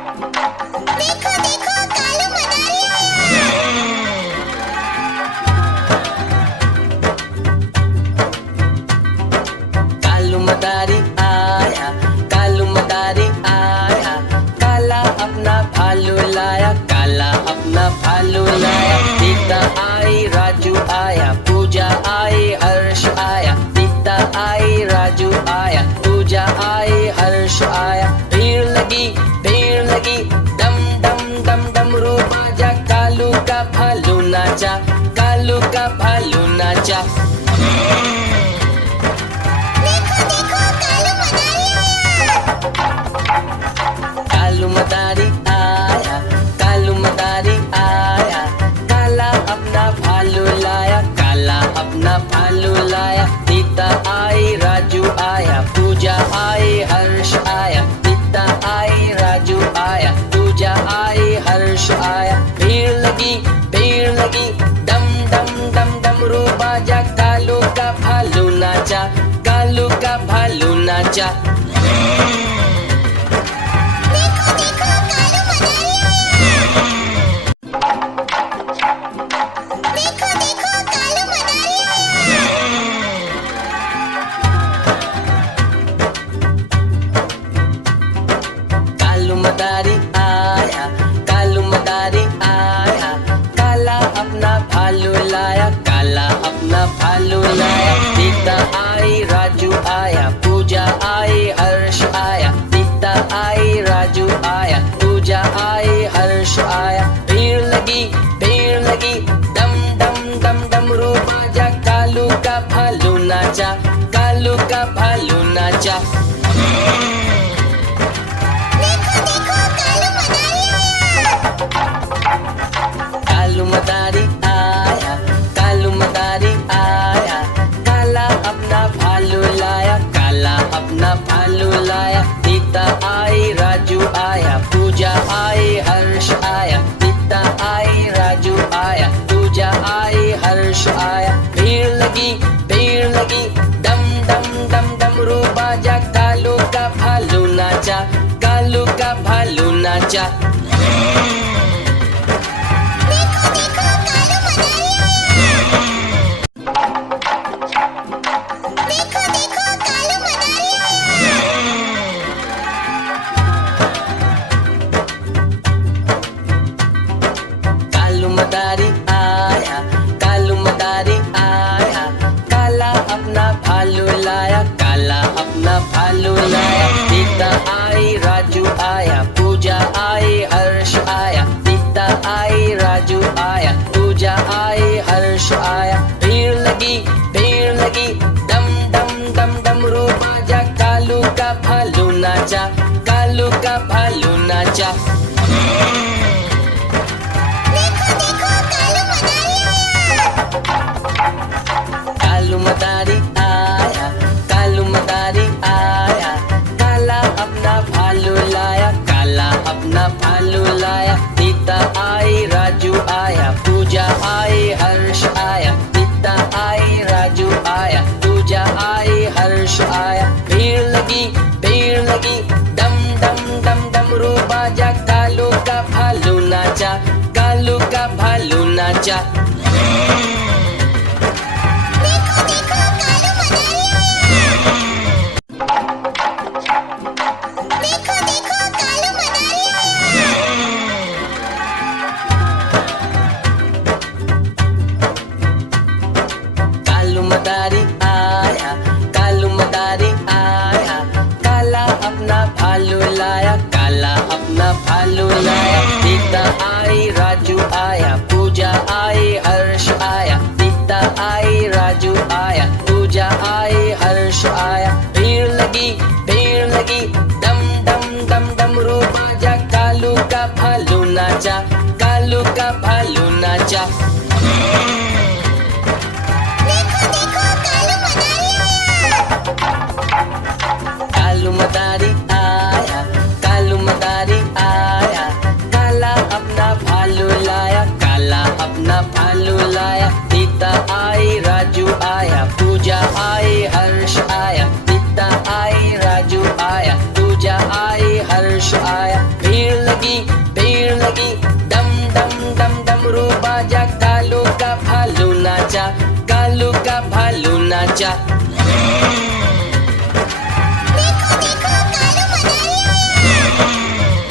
देखो देखो कालू मदारी आया। कालू मदारी आया, कालू मदारी आया, काला अपना भालू लाया, काला अपना भालू लाया। सीता आई, राजू आया, पूजा आई, हर्ष आया। सीता आई, राजू आया, पूजा आई, हर्ष आया। भीड़ लगी, डम डम डम डमरू बाजा, कालू का भालू नाचा, कालू का भालू नाचा। देखो देखो कालू मदारी आया। कालू मदारी आया, काला अपना भालू लाया, काला अपना भालू लाया। सीता आई, राजू आया, पूजा आई, हर्ष आया। सीता आई, राजू आया, पूजा आई, हर्ष आया। भीड़ लगी, डम डम डम डमरू बाजा, कालू का भालू नाचा, कालू का भालू नाचा। देखो देखो कालू मदारी आया। कालू मदारी आया, कालू मदारी आया, काला अपना भालू लाया, काला अपना भालू लाया। सीता आई, राजू आया, पूजा आई, हर्ष आया। सीता आई, राजू आया, पूजा आई, हर्ष आया। भीड़ लगी, डम डम डम डमरू बाजा, कालू का भालू नाचा, कालू का भालू नाचा। देखो देखो कालू मदारी आया, कालू मदारी आया, काला अपना भालू लाया, काला अपना भालू लाया। सीता आई, राजू आया, पूजा आई, हर्ष आया। सीता आई, राजू आया, पूजा आई, हर्ष आया। भीड़ लगी, डम डम डम डमरू बाजा, कालू का भालू नाचा, कालू का भालू नाचा। देखो देखो कालू मदारी आया। कालू मदारी आया, कालू मदारी आया, काला अपना भालू लाया, काला अपना भालू लाया। सीता आई, राजू आया, पूजा आई, हर्ष आया। सीता आई, राजू आया, पूजा आई, हर्ष आया। भीड़ लगी, डम डम डम डमरू बाजा, कालू का भालू नाचा, कालू का भालू नाचा। कालू मदारी आया, कालू मदारी आया, काला अपना भालू लाया, काला अपना भालू लाया। सीता आई, राजू आया, पूजा आई, हर्ष आया। सीता आई, राजू आया, पूजा आई, हर्ष आया। भीड़ लगी, डम डम डम डमरू बाजा, कालू का भालू नाचा, कालू का भालू नाचा। देखो देखो कालू मदारी आया। कालू मदारी आया, कालू मदारी आया, काला अपना भालू लाया, काला अपना भालू लाया। सीता आई, राजू आया, पूजा आई, हर्ष आया। सीता आई, राजू आया, पूजा आई, हर्ष आया। भीड़ लगी, डम डम डम डमरू बाजा, कालू का भालू नाचा, कालू का भालू नाचा। कालू मदारी आया, कालू मदारी आया, काला अपना भालू लाया, काला अपना भालू लाया। सीता आई, राजू आया, पूजा आई, हर्ष आया। सीता आई, राजू आया, पूजा आई, हर्ष आया। भीड़ लगी, भीड़ लगी, डम डम डम डमरू बाजा, कालू का भालू नाचा, कालू का भालू नाचा।